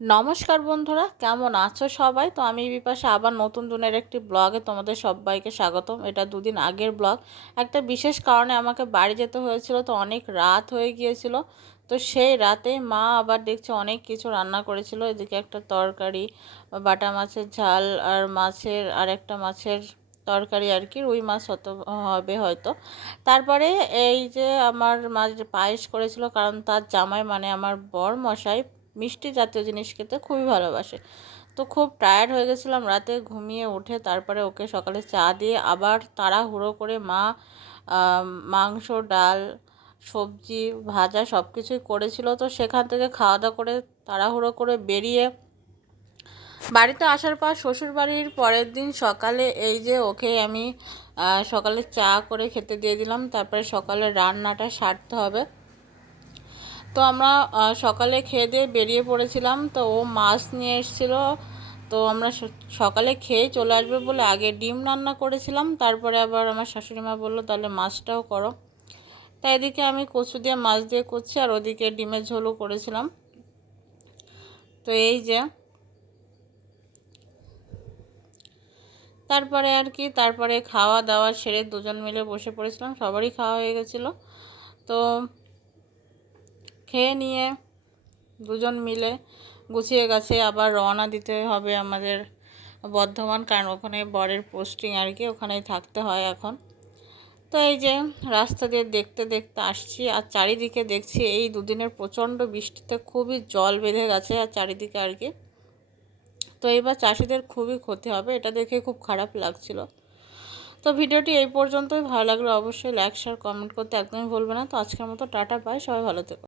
নমস্কার বন্ধুরা, কেমন আছো সবাই? তো আমি বিপাশা আবার নতুন দিনের একটি ব্লগে তোমাদের সবাইকে স্বাগতম। এটা দুদিন আগের ব্লগ। একটা বিশেষ কারণে আমাকে বাড়ি যেতে হয়েছিল, তো অনেক রাত হয়ে গিয়েছিল। তো সেই রাতে মা আবার দেখছি অনেক কিছু রান্না করেছিল। এদিকে একটা তরকারি, বাটা মাছের ঝাল আর মাছের, আর একটা মাছের তরকারি আর কি, রুই মাছ হতো, হবে হয়তো। তারপরে এই যে আমার মাছ পায়েস করেছিল, কারণ তার জামাই মানে আমার বর মশাই মিষ্টি জাতীয় জিনিস খেতে খুবই ভালোবাসে। তো খুব টায়ার্ড হয়ে গেছিলাম রাতে ঘুমিয়ে উঠে তারপরে ওকে সকালে চা দিয়ে আবার তাড়াহুড়ো করে মা মাংস, ডাল, সবজি, ভাজা সব কিছুই করেছিল। তো সেখান থেকে খাওয়া দাওয়া করে তাড়াহুড়ো করে বেরিয়ে বাড়িতে আসার পর শ্বশুরবাড়ির পরের দিন সকালে এই যে ওকে আমি সকালে চা করে খেতে দিয়ে দিলাম। তারপরে সকালে রান্নাটা সারতে হবে। তো আমরা সকালে খেয়ে দিয়ে বেরিয়ে পড়েছিলাম, তো ও মাছ নিয়ে এসেছিল। তো আমরা সকালে খেয়ে চলে আসবে বলে আগে ডিম রান্না করেছিলাম, তারপরে আবার আমার শাশুড়ি মা বলল, তাহলে মাছটাও করো। তাই এদিকে আমি কচু দিয়ে মাছ দিয়ে করছি, আর ওদিকে ডিমের ঝোলও করেছিলাম। তো এই যে, তারপরে আর কি, তারপরে খাওয়া দাওয়া সেরে দুজন মিলে বসে পড়েছিলাম, সবারই খাওয়া হয়ে গেছিল। তো খেয়ে নিয়ে দুজন মিলে গুছিয়ে গেছে আবার রওনা দিতে হবে আমাদের বর্ধমান, কারণ ওখানে বরের পোস্টিং আর কি, ওখানেই থাকতে হয় এখন। তো এই যে রাস্তা দিয়ে দেখতে দেখতে আসছি, আর চারিদিকে দেখছি এই দুদিনের প্রচণ্ড বৃষ্টিতে খুবই জল বেঁধে গেছে আর চারিদিকে আর কি। তো এবার চাষিদের খুবই ক্ষতি হবে, এটা দেখে খুব খারাপ লাগছিল। তো ভিডিওটি এই পর্যন্তই, ভালো লাগলে অবশ্যই লাইক শেয়ার কমেন্ট করতে একদমই ভুলবে না। তো আজকের মতো টাটা পাই সবাই ভালো থেকো।